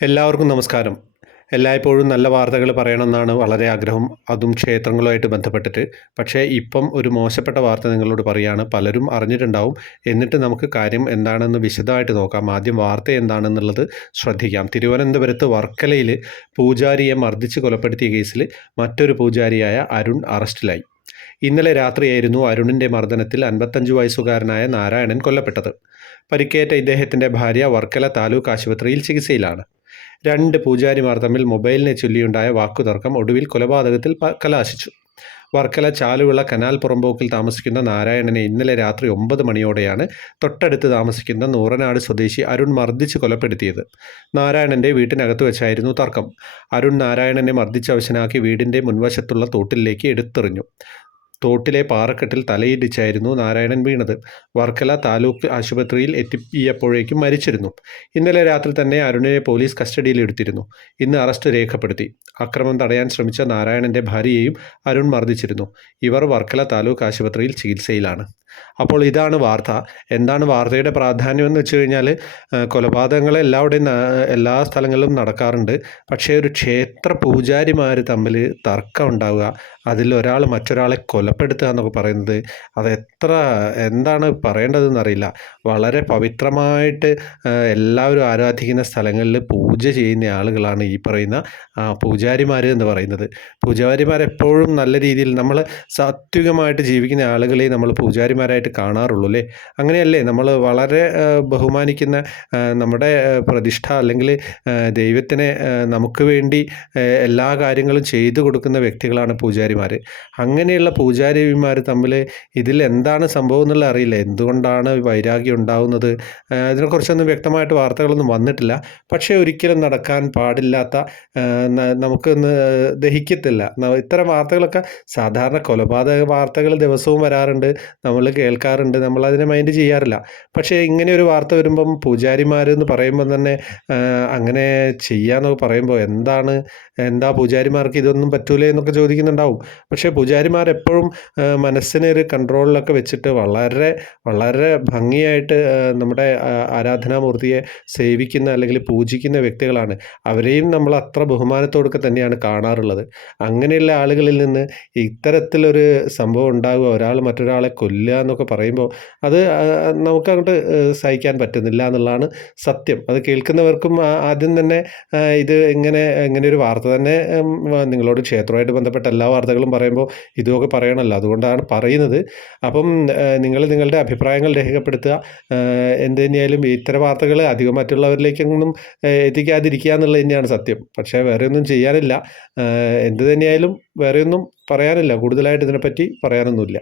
എല്ലാവർക്കും നമസ്കാരം. എല്ലായ്പ്പോഴും നല്ല വാർത്തകൾ പറയണമെന്നാണ് വളരെ ആഗ്രഹം. അതും ക്ഷേത്രങ്ങളുമായിട്ട് ബന്ധപ്പെട്ടിട്ട്. പക്ഷേ ഇപ്പം ഒരു മോശപ്പെട്ട വാർത്ത നിങ്ങളോട് പറയുകയാണ് പലരും അറിഞ്ഞിട്ടുണ്ടാവും. എന്നിട്ട് നമുക്ക് കാര്യം എന്താണെന്ന് വിശദമായിട്ട് നോക്കാം. ആദ്യം വാർത്ത എന്താണെന്നുള്ളത് ശ്രദ്ധിക്കാം. തിരുവനന്തപുരത്ത് വർക്കലയിൽ പൂജാരിയെ മർദ്ദിച്ച് കൊലപ്പെടുത്തിയ കേസിൽ മറ്റൊരു പൂജാരിയായ അരുൺ അറസ്റ്റിലായി. ഇന്നലെ രാത്രിയായിരുന്നു അരുണിന്റെ മർദ്ദനത്തിൽ അൻപത്തഞ്ച് വയസ്സുകാരനായ നാരായണൻ കൊല്ലപ്പെട്ടത്. പരിക്കേറ്റ ഇദ്ദേഹത്തിന്റെ ഭാര്യ വർക്കല താലൂക്ക് ആശുപത്രിയിൽ ചികിത്സയിലാണ്. രണ്ട് പൂജാരിമാർ തമ്മിൽ മൊബൈലിനെ ചൊല്ലിയുണ്ടായ വാക്കുതർക്കം ഒടുവിൽ കൊലപാതകത്തിൽ കലാശിച്ചു. വർക്കല ചാലുവിള കനാൽ പുറമ്പോക്കിൽ താമസിക്കുന്ന നാരായണനെ ഇന്നലെ രാത്രി ഒമ്പത് മണിയോടെയാണ് തൊട്ടടുത്ത് താമസിക്കുന്ന നൂറനാട് സ്വദേശി അരുൺ മർദ്ദിച്ച് കൊലപ്പെടുത്തിയത്. നാരായണന്റെ വീട്ടിനകത്ത് വെച്ചായിരുന്നു തർക്കം. അരുൺ നാരായണനെ മർദ്ദിച്ചവശനാക്കി വീടിന്റെ മുൻവശത്തുള്ള തോട്ടിലേക്ക് എടുത്തെറിഞ്ഞു. തോട്ടിലെ പാറക്കെട്ടിൽ തലയിടിച്ചായിരുന്നു നാരായണൻ വീണത്. വർക്കല താലൂക്ക് ആശുപത്രിയിൽ എത്തിയപ്പോഴേക്കും മരിച്ചിരുന്നു. ഇന്നലെ രാത്രി തന്നെ അരുണിനെ പോലീസ് കസ്റ്റഡിയിൽ എടുത്തിരുന്നു. ഇന്ന് അറസ്റ്റ് രേഖപ്പെടുത്തി. അക്രമം തടയാൻ ശ്രമിച്ച നാരായണന്റെ ഭാര്യയെയും അരുൺ മർദ്ദിച്ചിരുന്നു. ഇവർ വർക്കല താലൂക്ക് ആശുപത്രിയിൽ ചികിത്സയിലാണ്. അപ്പോൾ ഇതാണ് വാർത്ത. എന്താണ് വാർത്തയുടെ പ്രാധാന്യം എന്ന് വെച്ച് കഴിഞ്ഞാൽ കൊലപാതകങ്ങൾ എല്ലാവിടെയും എല്ലാ സ്ഥലങ്ങളിലും നടക്കാറുണ്ട്. പക്ഷേ ഒരു ക്ഷേത്ര പൂജാരിമാർ തമ്മിൽ തർക്കം ഉണ്ടാവുക അതിൽ ഒരാൾ മറ്റൊരാളെ കൊലപ്പെടുത്തുക എന്നൊക്കെ പറയുന്നത് അത് എത്ര എന്താണ് പറയേണ്ടതെന്ന് അറിയില്ല. വളരെ പവിത്രമായിട്ട് എല്ലാവരും ആരാധിക്കുന്ന സ്ഥലങ്ങളിൽ പൂജ ചെയ്യുന്ന ആളുകളാണ് ഈ പറയുന്ന പൂജാരിമാർ എന്ന് പറയുന്നത്. പൂജാരിമാരെപ്പോഴും നല്ല രീതിയിൽ നമ്മൾ സാത്വികമായിട്ട് ജീവിക്കുന്ന ആളുകളെ നമ്മൾ പൂജാരിമാരായിട്ട് കാണാറുള്ളൂ അല്ലേ? അങ്ങനെയല്ലേ നമ്മൾ വളരെ ബഹുമാനിക്കുന്ന നമ്മുടെ പ്രതിഷ്ഠ അല്ലെങ്കിൽ ദൈവത്തിനെ നമുക്ക് വേണ്ടി എല്ലാ കാര്യങ്ങളും ചെയ്തു കൊടുക്കുന്ന വ്യക്തികളാണ് പൂജാരിമാർ അങ്ങനെയുള്ള പൂജാരിമാർ തമ്മിൽ ഇതിൽ എന്താണ് സംഭവം എന്നുള്ള അറിയില്ല. എന്തുകൊണ്ടാണ് വൈരാഗ്യം ഉണ്ടാവുന്നത്? അതിനെക്കുറിച്ചൊന്നും വ്യക്തമായിട്ട് വാർത്തകളൊന്നും വന്നിട്ടില്ല. പക്ഷേ ഒരിക്കലും നടക്കാൻ പാടില്ലാത്ത നമുക്കൊന്ന് ദഹിക്കത്തില്ല. ഇത്തരം വാർത്തകളൊക്കെ സാധാരണ കൊലപാതക വാർത്തകൾ ദിവസവും വരാറുണ്ട്. നമ്മൾ കേൾക്കാറുണ്ട് നമ്മൾ അതിനെ മൈൻഡ് ചെയ്യാറില്ല. പക്ഷേ ഇങ്ങനെ ഒരു വാർത്ത വരുമ്പം പൂജാരിമാർ എന്ന് പറയുമ്പോൾ തന്നെ അങ്ങനെ ചെയ്യാന്നൊക്കെ പറയുമ്പോൾ എന്താണ് എന്താ പൂജാരിമാർക്ക് ഇതൊന്നും പറ്റൂലേ എന്നൊക്കെ ചോദിക്കുന്നുണ്ടാവും. പക്ഷേ പൂജാരിമാർ എപ്പോഴും മനസ്സിനെ ഒരു കൺട്രോളിലൊക്കെ വെച്ചിട്ട് വളരെ വളരെ ഭംഗിയായിട്ട് നമ്മുടെ ആരാധനാമൂർത്തിയെ സേവിക്കുന്ന അല്ലെങ്കിൽ പൂജിക്കുന്ന വ്യക്തികളാണ്. അവരെയും നമ്മൾ അത്ര ബഹുമാനത്തോടൊക്കെ തന്നെയാണ് കാണാറുള്ളത്. അങ്ങനെയുള്ള ആളുകളിൽ നിന്ന് ഇത്തരത്തിലൊരു സംഭവം ഉണ്ടാകുക ഒരാൾ മറ്റൊരാളെ കൊല്ലുക എന്നൊക്കെ പറയുമ്പോൾ അത് നമുക്കങ്ങോട്ട് സഹിക്കാൻ പറ്റുന്നില്ല എന്നുള്ളതാണ് സത്യം. അത് കേൾക്കുന്നവർക്കും ആദ്യം തന്നെ ഇത് ഇങ്ങനെ ഇങ്ങനെ ഒരു വാർത്ത തന്നെ നിങ്ങളോട് ക്ഷേത്രമായിട്ട് ബന്ധപ്പെട്ട എല്ലാ വാർത്തകളും പറയുമ്പോൾ ഇതുമൊക്കെ പറയണമല്ലോ. അതുകൊണ്ടാണ് പറയുന്നത്. അപ്പം നിങ്ങൾ നിങ്ങളുടെ അഭിപ്രായങ്ങൾ രേഖപ്പെടുത്തുക. എന്ത് തന്നെയായാലും ഇത്തരം വാർത്തകൾ അധികം മറ്റുള്ളവരിലേക്കൊന്നും എത്തിക്കാതിരിക്കുക എന്നുള്ളത് തന്നെയാണ് സത്യം. പക്ഷേ വേറെ ഒന്നും ചെയ്യാനില്ല. എന്ത് തന്നെയായാലും വേറെ ഒന്നും പറയാനില്ല. കൂടുതലായിട്ട് ഇതിനെപ്പറ്റി പറയാനൊന്നുമില്ല.